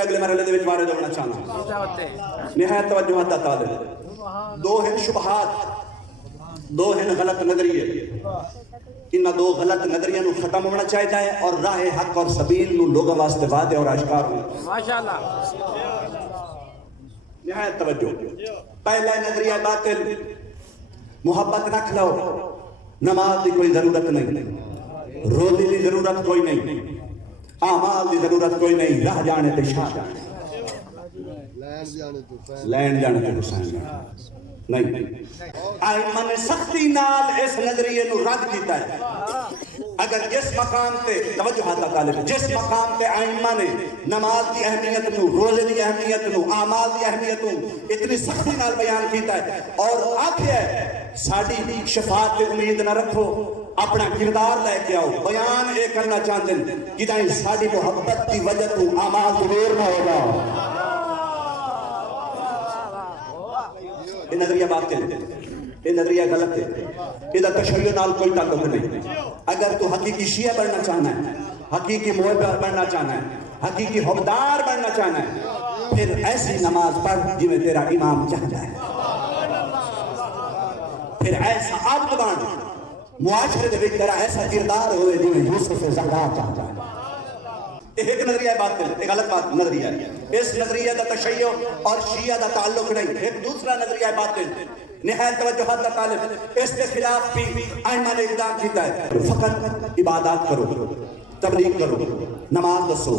اگلے مرحلے دے وچ وارد ہونا چاہنا نہایت توجہ دا طالب دو ہیں شبہات دو ہیں غلط نظریے ان دو غلط نظریے نو ختم ہونا چاہیے ہے اور راہ حق اور سبیل نو لوگوں واسطے واضح اور آشکار ہونا ماشاءاللہ نہایت توجہ پہلا نظریہ باطل محبت رکھ لو نماز دی کوئی ضرورت نہیں روزے دی ضرورت کوئی نہیں اعمال دی ضرورت کوئی نہیں رہ جانے تے شاہ لین جانے تے حسین نہیں آئمہ نے سختی نال اس نظریے نو رد کیتا ہے اگر جس مقام تے توجہ ہاتھا طالب جس مقام تے آئمہ نے نماز دی اہمیت نو روزے دی اہمیت نو اعمال دی اہمیت نو اتنی سختی نال بیان کیتا ہے اور آکھے ہے ساڑی شفاعت تے امید نہ رکھو اپنا کردار لے کے آؤ بیان اے کرنا چاہتے ہیں کہ دائیں ساڑی محبت کی وجہ تو اعمال دور نہ ہوگا یہ نظریہ باطل ہے یہ نظریہ غلط ہے ادھر تشیع نال کوئی تعلق نہیں اگر تو حقیقی شیعہ بننا چاہنا ہے حقیقی محب بننا چاہنا ہے حقیقی حبدار بننا چاہنا ہے پھر ایسی نماز پڑھ جی میں تیرا امام چاہ جائے پھر ایسا عبد بن معاشرے دے وچ تیرا ایسا کردار ہوئے جی میں یوسف زہرا چاہ جائے ایک نظریہ باطل ایک غلط بات نظریہ اس نظریہ دا تشیع اور شیعہ دا تعلق نہیں ایک دوسرا نظریہ باطل نہایت توجہ دا طالب اس کے خلاف بھی آئمہ نے اقدام کیتا ہے فقط عبادات کرو تبلیغ کرو نماز دسو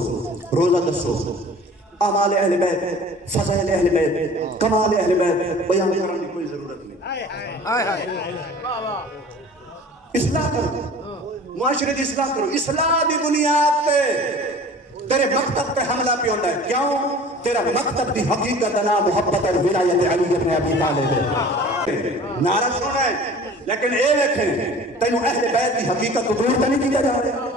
روزہ دسو اعمال اہل بیت فضائل اہل بیت کمال اہل بیت بیان کرنے کی کوئی ضرورت نہیں اصلاح کرو معاشرے کی اصلاح کرو اصلاح دی بنیاد پہ تیرے مکتب پہ حملہ پہ ہوتا ہے کیوں تیرا مکتب دی حقیقت نام محبت اور ولایت علی ابن ابی طالب ہے نعرہ سنا ہے لیکن اے دیکھیں تینوں اہل بیت دی حقیقت کو دور نہیں کیا جا رہا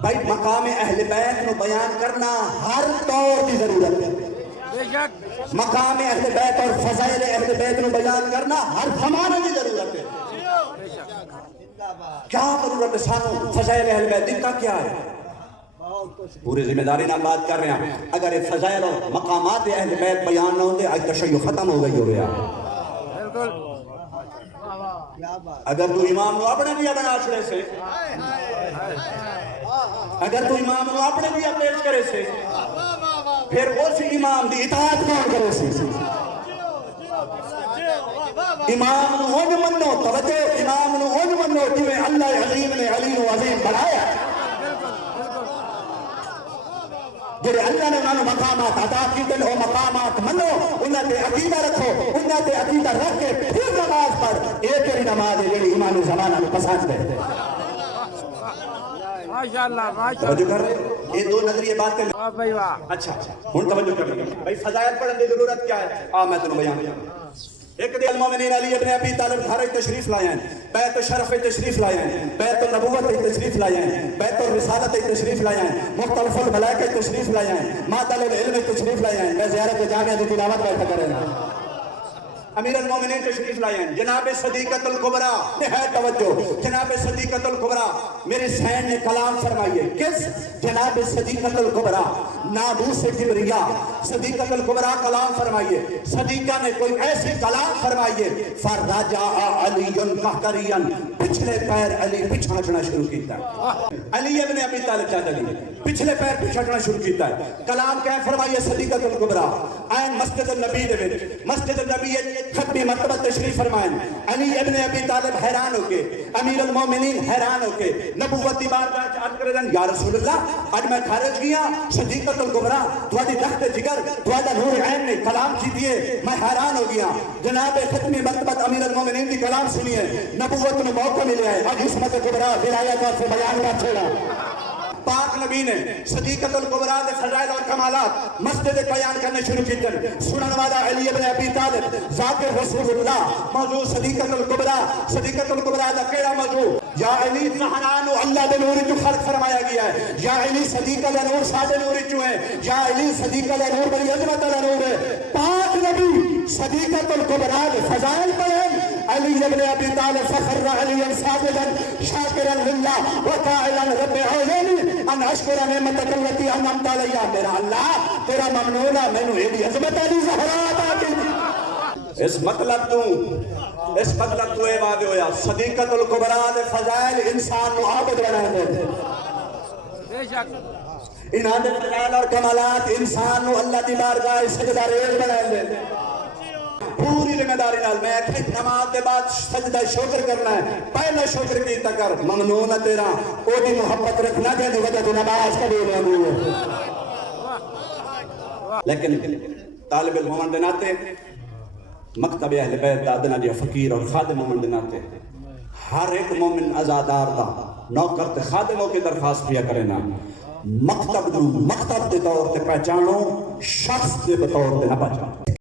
بھائی مقام اہل بیت نو بیان کرنا ہر طور کی ضرورت ہے مقام اہل بیت اور فضائل اہل بیت نو بیان کرنا ہر زمانے کی ضرورت ہے کیا ضرورت ہے سانو فضائل اہل بیت دن کا کیا ہے پورے ذمہ داری نال بات کر رہے ہیں اگر یہ فضائل اور مقامات اہل بیت بیان نہ ہوندے آج تشیع ختم ہو گئی ہو گیا اگر تو امام نو اپنے لیا بنا چھڑے سے اگر تو امام نو اپنے لیا پیش کرے سے پھر اس امام دی اطاعت کون کرے سے امام نو ہون منو توجہ امام نو ہون منو جویں اللہ عظیم نے علی نو عظیم بنایا جڑے اللہ نے انہوں مقامات عطا کیتے ہیں وہ مقامات منو انہوں نے عقیدہ رکھو انہوں نے عقیدہ رکھ کے پھر نماز پڑھ یہ تیری نماز ہے جڑی امام زمانہ میں پسند ہے ماشاءاللہ ماشاءاللہ یہ دو نظریے باتیں اچھا ہن توجہ کر بھائی فضائل پڑھنے کی ضرورت کیا ہے میں تمہیں بیان کروں ایک دے المومنین علی ابن ابی طالب گھر تشریف لائے ہیں بیت شرف تشریف لائے ہیں بیت النبوت تشریف لائے ہیں بیت الرسالت تشریف لائے ہیں مختلف الملائکہ تشریف لائے ہیں معدل العلم تشریف لائے ہیں میں زیارت جامعہ دی تلاوت بیٹھا کرے نا امیر المومنین تشریف لائے ہیں جناب صدیقۃ الکبریٰ نہایت توجہ جناب صدیقۃ الکبریٰ میرے سین نے کلام فرمائیے کس جناب صدیقۃ الکبریٰ ناموس کبریا صدیقۃ الکبریٰ کلام فرمائیے صدیقہ نے کوئی ایسی کلام فرمائیے فرجع علی قہقریا پچھلے پیر علی پچھاڑنا شروع کیتا ہے علی ابن ابی طالب چاہتا ہے پچھلے پیر پچھاڑنا شروع کیتا ہے کلام کیا فرمائیے صدیقۃ الکبریٰ آئین مسجد النبی دے وچ مسجد النبی ختمی مرتبہ تشریف فرمائیں علی ابن ابی طالب حیران ہو کے امیر المومنین حیران ہو کے نبوتی بارگاہ چ عرض کردن یا رسول اللہ اج میں خارج گیا صدیقۃ الکبریٰ تواڈی تخت جگر تواڈا نور عین نے کلام کیتی ہے میں حیران ہو گیا جناب ختمی مرتبہ امیر المومنین دی کلام سنیے نبوت نو موقع ملیا ہے اج عصمت کبریٰ ولایت اور بیان کا چھوڑا پاک نبی نے صدیقۃ الکبریٰ دے فضائل اور کمالات مسجد بیان کرنے شروع کیتے سنن والا علی ابن ابی طالب ذاکر رسول اللہ موضوع صدیقۃ الکبریٰ صدیقۃ الکبریٰ دا کیڑا موضوع یا علی زہران اللہ دے نور جو خلق فرمایا گیا ہے یا علی صدیقہ دے نور ساڈے نور جو ہے یا علی صدیقہ دے نور بڑی عظمت والا نور ہے پاک نبی صدیقۃ الکبریٰ دے فضائل بیان علی ابن ابی طالب فخر علی ساجدا شاکرا للہ وقائلا رب اعوذنی ان اشکر نعمتک التی انعمت علی. میرا اللہ تیرا ممنون ہے مینوں ایڈی عظمت علی زہرا عطا کی. اس مطلب تو اے واضح ہویا صدیقت الکبریٰ دے فضائل انسان نو عابد بنا دے. بے شک انہاں دے فضائل اور کمالات انسان نو اللہ دی بارگاہ سجدہ ریز بنا دے. پوری ذمہ داری نال میں کہ نماز دے بعد سجدہ شکر کرنا ہے. پہلا شکر کیتا کر ممنون ہے تیرا او دی محبت رکھنا جے دی وجہ تو نماز قبول ہوئی ہے. لیکن طالب علم ہونے دے ناتے مکتب اہل بیت ادنا جی فقیر اور خادم ہونے دے ناتے ہر ایک مومن ازادار دا نوکر تے خادموں کی درخواست کیا کرے نا مکتب دے طور تے پہچانو شخص دے بطور تے نہ پہچانو.